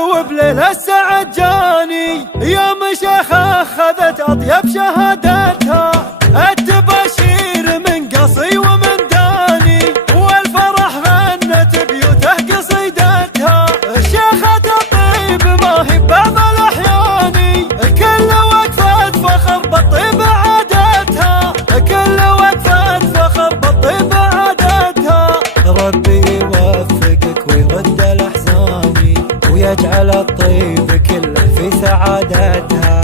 وبليل السعد جاني، يوم شيخ أخذت أطيب شهادتها، التباشير من قصي ومن داني، والفرح غنت بيوته قصيدتها. الشيخة الطيب ما هي بعض الأحيان، كل وقفة فخر بالطيب عادتها، كل وقفة فخر بالطيب عادتها. ربي يوفقك ويرد الأحزان، ويجعل الطيب كله في سعادتها.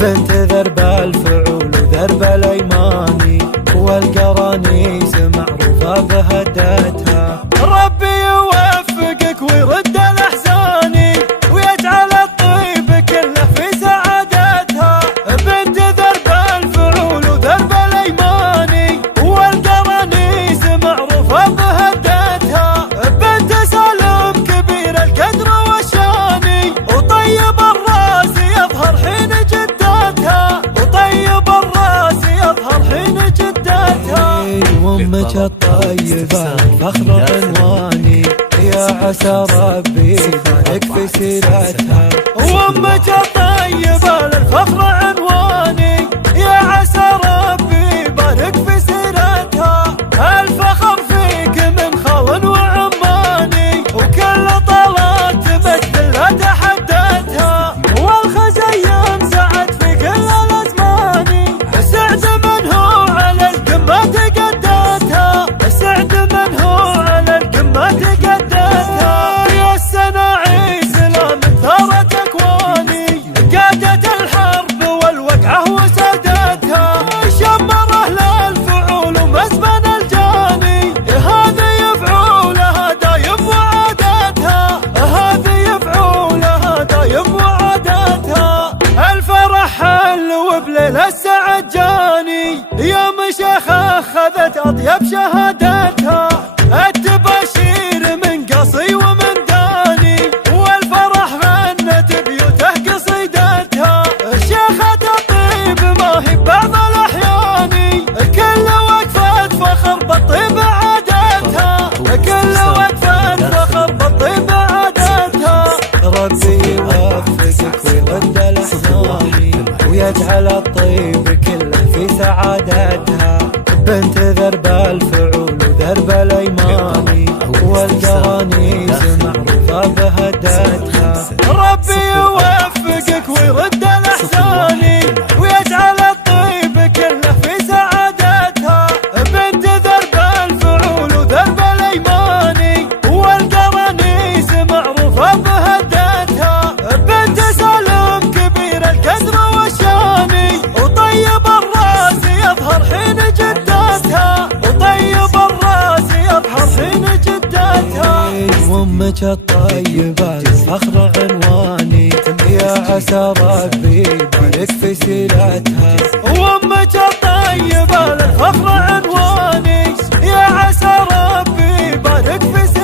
بنت ذرب الفعول وذرب الأيمان، والقرانيس معروفة بهدتها. ربي يوفقك ويرد الأحزان، ويجعل الطيب كله في سعادتها. بنت ذرب الفعول وذرب الأيمان، والقرانيس معروفة بهدتها. بنت سالم كبير القدر والشان، وطيب الراس يظهر حين جدتها، وطيب الراس يظهر حين جدتها. وامك الطيبة فخر عنواني، يا عسى ربي يبارك في سيرتها. وامك الطيبة للفخر عنواني، يا عسى ربي يبارك في سيرتها. الفخر فيك من خال وعماني، وكل طلات مثل لا تحدتها. والخزيان سعد في كل الأزمان، سعد من هو على القمة تقدتها، سعد من هو على القمة تقدتها. يا السناعي سلام ثارت أكواني، قادت الحرب والوقعة وسادتها. شمر أهل الفعول ومزبن الجاني، هذه يفعولها دايم وعادتها، هذه يفعولها دايم وعادتها. الفرح حل وبليل السعد جاني، يوم شيخ أخذت أطيب شهادتها. التباشير من قصي ومن داني، والفرح غنت بيوته قصيدتها. الشيخة الطيب ما هي بعض الأحيان، كل وقفة فخر بالطيب عادتها، كل وقفة فخر بالطيب عادتها. ربي يوفقك ويرد الأحزان، ويجعل الطيب كله في سعادتها. بنت ذرب الفعول وذرب الأيمان، والقرانيس معروفة بهدتها. ربي يوفقك ويرد الأحزان، ويجعل الطيب كله في سعادتها. بنت ذرب الفعول وذرب الأيمان، والقرانيس معروفة بهدتها. بنت سالم كبير القدر والشان، وطيب الراس يظهر حين جدتها، وطيب الراس يظهر حين جدتها. وامك الطيبة فخر عنواني، يا عسى ربي يبارك في سيرتها. وامك الطيبة للفخر عنواني، يا عسى ربي يبارك في سيرتها.